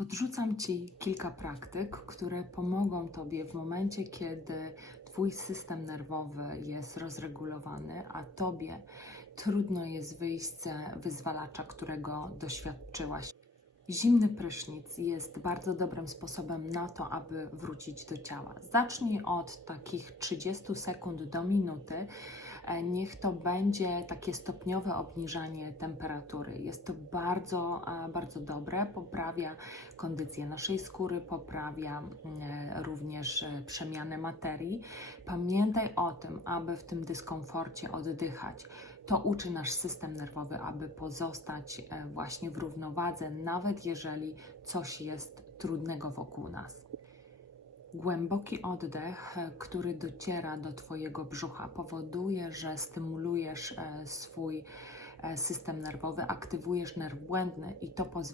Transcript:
Podrzucam Ci kilka praktyk, które pomogą Tobie w momencie, kiedy Twój system nerwowy jest rozregulowany, a Tobie trudno jest wyjść z wyzwalacza, którego doświadczyłaś. Zimny prysznic jest bardzo dobrym sposobem na to, aby wrócić do ciała. Zacznij od takich 30 sekund do minuty. E, Niech to będzie takie stopniowe obniżanie temperatury. Jest to bardzo, e, bardzo dobre, poprawia kondycję naszej skóry, poprawia e, również przemianę materii. Pamiętaj o tym, aby w tym dyskomforcie oddychać. To uczy nasz system nerwowy, aby pozostać właśnie w równowadze, nawet jeżeli coś jest trudnego wokół nas. Głęboki oddech, który dociera do Twojego brzucha, powoduje, że stymulujesz e, swój e, system nerwowy, aktywujesz nerw błędny i to pozwoli